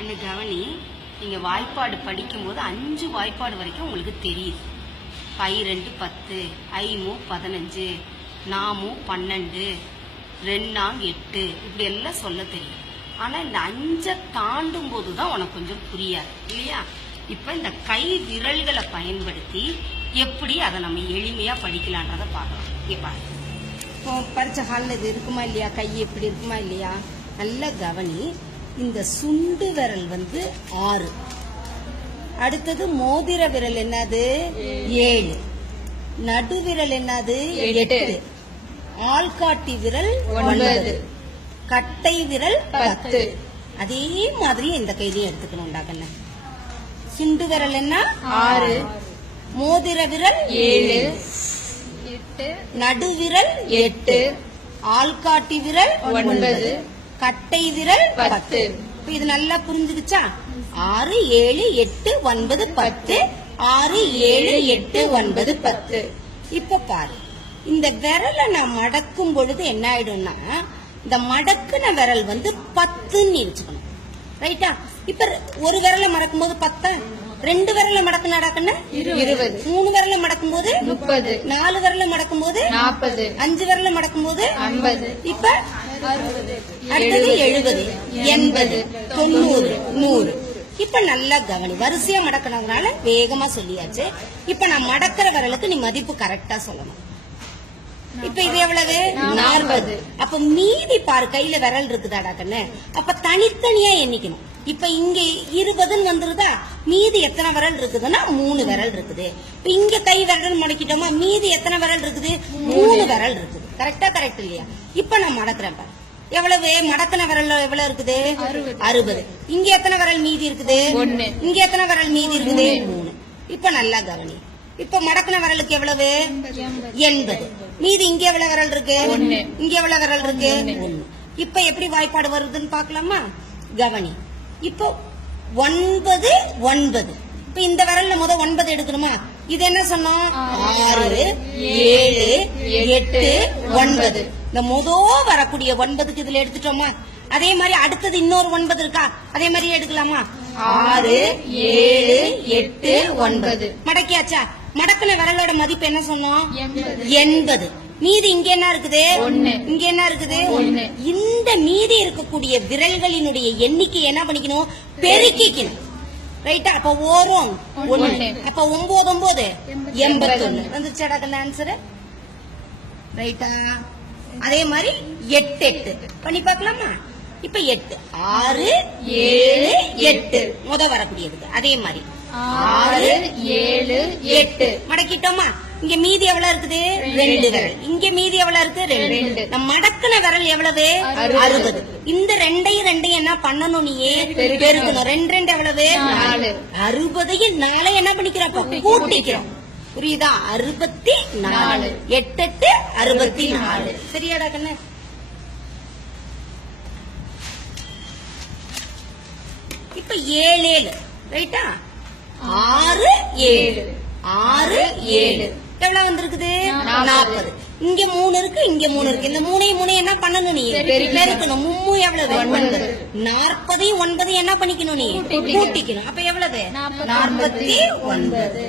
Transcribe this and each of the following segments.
என்ன கவனி, நீங்க வாய்ப்பாடு படிக்கும்போது 5 வாய்ப்பாடு வரைக்கும் உங்களுக்கு தெரியுது. பை 2 10, ஐமு 15, நாமு 12, ரெண்டாங் 8 இப்படி எல்லாம் சொல்ல தெரியும். ஆனா இந்த 5 தாண்டும் போதுதான் உனக்கு கொஞ்சம் புரியாது இல்லையா? இப்ப இந்த கை விரல்களை பயன்படுத்தி எப்படி அதை நம்ம எளிமையா படிக்கலான்றத பார்க்கலாம். இங்க பாருங்க, இப்போ பரிச்சை ஹாலில் இது இருக்குமா இல்லையா? கை எப்படி இருக்குமா இல்லையா? நல்ல கவனி. இந்த சுண்டு விரல் 6, அடுத்தது மோதிர விரல் என்னது 7, நடுவிரல் என்னது 8, ஆள்காட்டி விரல் 9, கட்டை விரல் 10. அதே மாதிரி இந்த கையிலையும் எடுத்துக்கணும். சுண்டு விரல் என்ன 6, மோதிர விரல் 7, நடுவிரல் 8, ஆள்காட்டி விரல் 9, கட்டை விரல் 10. இது நல்லா புரிஞ்சுக்குச்சா? 6 7 8 9 10, 6 7 8 9 10. இப்ப பாரு, இந்த விரலை நான் மடக்கும் பொழுது என்ன ஆயிடும்னா, இந்த மடக்குன விரல் 10ன்னு வச்சுக்கணும். ரைட்டா? இப்ப ஒரு விரலை மடக்கும் போது 10, 2 விரல மடக்கு நடக்குன்னா 20, 3 விரல மடக்கும் போது 30, 4 விரல மடக்கும் போது 40, 5 விரல மடக்கும் போது 50, இப்ப 60, அடுத்தது 70, 80, 90, 100. இப்ப நல்லா கவனி, வரிசையா மடக்கினதுனால வேகமா சொல்லியாச்சு. இப்ப நான் மடக்கிற விரலுக்கு நீ மதிப்பு கரெக்டா சொல்லணும். இப்ப இது எவ்வளவு 40. அப்ப மீதி பாரு, கையில விரல் இருக்குதாடா கண்ணு, அப்ப தனித்தனியா எண்ணிக்கணும். இப்ப இங்க 20ன்னு வந்துருதா, மீதி எத்தனை விரல் இருக்குதுன்னா 3 விரல் இருக்குது. இப்ப இங்க கை விரல் மடக்கிட்டோமா, மீதி எத்தனை விரல் இருக்குது 3 விரல் இருக்குது. கரெக்டா? கரெக்ட் இல்லையா? இப்ப நான் மடக்கிறேன் பாரு, எவ்வளவு மடக்கின விரல் எவ்வளவு இருக்குது 60. இங்க எத்தனை விரல் மீதி இருக்குது 1, இங்க எத்தனை விரல் மீதி இருக்குது 3. இப்ப நல்லா கவனி, இப்ப மடக்கின விரலுக்கு எவ்வளவு 80, மீதி இங்க எவ்வளவு விரல் இருக்கு 1, இங்க எவ்வளவு விரல் இருக்கு 1. இப்ப எப்படி வாய்ப்பாடு வருதுன்னு பாக்கலாமா? கவனி, இப்போ 9 9. இப்ப இந்த விரல்ல 9 எடுக்கணுமா? இது என்ன சொன்னோம் 6 7 8 9. இந்த வரக்கூடிய 9க்கு இதுல எடுத்துட்டோமா? அதே மாதிரி அடுத்தது இன்னொரு 9 இருக்கா, அதே மாதிரி எடுக்கலாமா? 6 7 8 9 மடக்கியாச்சா? மடக்கின விரலோட மதிப்பு என்ன சொன்னோம் 80. மீதி இங்க என்ன இருக்குது 1, இங்க என்ன இருக்குது 1. இந்த மீதி இருக்கக்கூடிய விரல்களினுடைய எண்ணிக்கை என்ன பண்ணிக்கணும், பெருக்கிக்கணும். ரைட்டா? அப்ப ஓரம் 1, அப்ப 9 9 81 வந்துருச்சாடா கண்ணு ஆன்சர்? ரைட்டா? அதே மாதிரி 8 8 பண்ணி பார்க்கலாமா? இப்ப 8 6 7 8 வரக்கூடியது. அதே மாதிரி 6 7 8 மடக்கிட்டோமா? இங்க மீதி எவ்வளவு இருக்குது 2 விரல், இங்க மீதி எவ்வளவு இருக்கு 2. நம்ம மடக்கின விரல் எவ்வளவு 60. இந்த 2 என்ன பண்ணணும், நீயே பெருக்கணும். 2 2 எவ்வளவு 4. 60 4 என்ன பண்ணிக்கிறோம், கூட்டிக்கிறோம். புரியுதா? 64. 8 8 64. சரியாடா கண்ணு? இப்ப 7 7 ரைட்டா? 6 7 6 7 எவ்வளவு வந்திருக்குது 40. இங்க 3 இருக்கு, இங்க 3 இருக்கு. இந்த 3 என்ன பண்ணணும், நீ பெருக்கணும். 3 எவ்வளவு 9. 40 9 என்ன பண்ணிக்கணும், நீ கூட்டிக்கணும். அப்ப எவ்வளவு 49.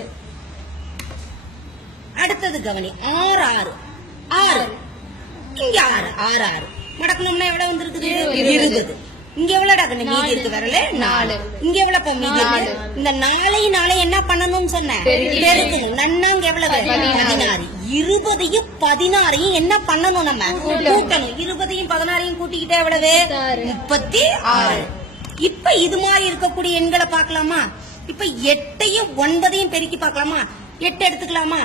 அடுத்தது கவனி, 6 6 6 இங்க 6 6 6 மடக்கணும்னா எவ்வளவு வந்திருக்குது 20. இங்க எவ்வளவு மீதி இருக்கு விரல 4. இங்க எவ்வளவு மீதி இருக்கு? இந்த 4 என்ன பண்ணணும்னு சொன்ன, பெருக்கணும். நன்னாங்க எவ்வளவு 16. 20 16 என்ன பண்ணணும், நம்ம கூட்டணும். 20 16 கூட்டிக்கிட்டே எவ்வளவு 36. இப்ப இது மாதிரி இருக்கக்கூடிய எண்களை பாக்கலாமா? இப்ப 8 9 பெருக்கி பாக்கலாமா? 8 எடுத்துக்கலாமா?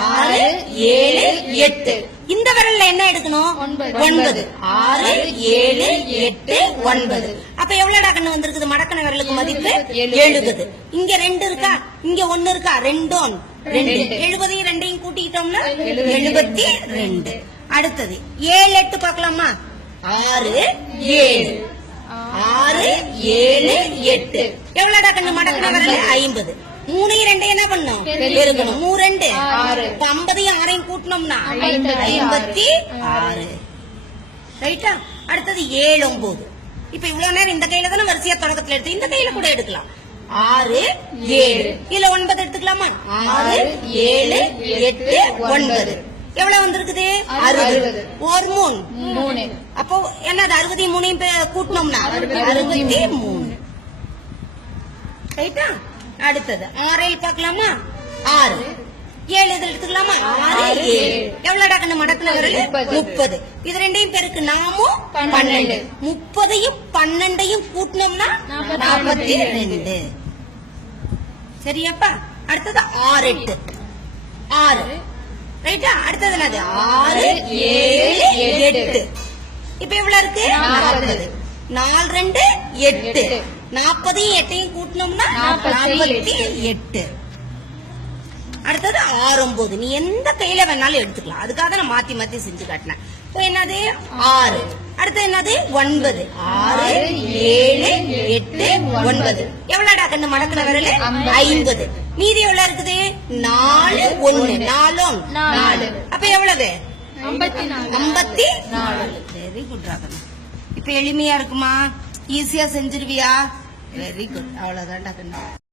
6 7 8. இந்த விரல்ல என்ன எடுக்கணும் 9. 6 7 8 9. அப்ப எவ்வளவுடா கண்ணு வந்திருக்குது மடக்கன விரலுக்கு மதிப்பு 70. இங்க 2 இருக்கா, இங்க 1 இருக்கா, 2 2. 70 2 கூட்டிக்கிட்டோம்னா 72. அடுத்தது 7 8 பாக்கலாமா? 6 7 6 7 8 எவ்வளவுடா கண்ணு மடக்கன விரல் 50. 3 2 என்ன பண்ணும் பெருக்கணும். 3 2 6. 50 6 கூட்டணும்னா 56. ரைட்டா? அடுத்தது 7 9 இப்ப இவ்வளவு நேரம் இந்த கையில தானே வரிசையா தொடக்கத்துல எடுத்து இந்த கையில கூட எடுக்கலாம் 6 7 இல்ல 9 எடுத்துக்கலாமா 6 7 8 9 எவ்வளவு வந்திருக்குது 60 ஒரு 3 அப்போ என்னது 63 கூட்டணும்னா 63 ரைட்டா அடுத்தது 6 பார்க்கலாமா 6 7 இதில் எடுத்துக்கலாமா 6 7 எவ்வளவு கண்ணு மடக்குல விரல் 30 இது ரெண்டையும் பேருக்கு நாமும் 12 30ஐயும் 12ஐயும் கூட்டினோம்னா 42 சரியாப்பா அடுத்தது 6 8 6 ரைட்டா அடுத்தது என்னது 6 7 8 இப்ப எவ்வளவு இருக்கு 40 4 2 8 40ஐயும் 8ஐயும் கூட்டினோம்னா 48 அடுத்தது 6 9 நீ எந்த கையில வேணாலும் எடுத்துக்கலாம் அதுக்காக நான் மாத்தி மாத்தி செஞ்சு காட்டினேன் இப்போ என்னது 6 அடுத்து என்னது 9 6 7 8 9 எவ்வளவுடா கண்ணு மடக்குன விரல் 50 மீதி எவ்வளவு இருக்குது 4 1 4 அப்ப எவ்வளவு 54 வெரி குட் ராகண்ணா இப்ப எளிமையா இருக்குமா ஈஸியா செஞ்சிருவியா வெரி குட் அவ்வளவுதான் கண்ணு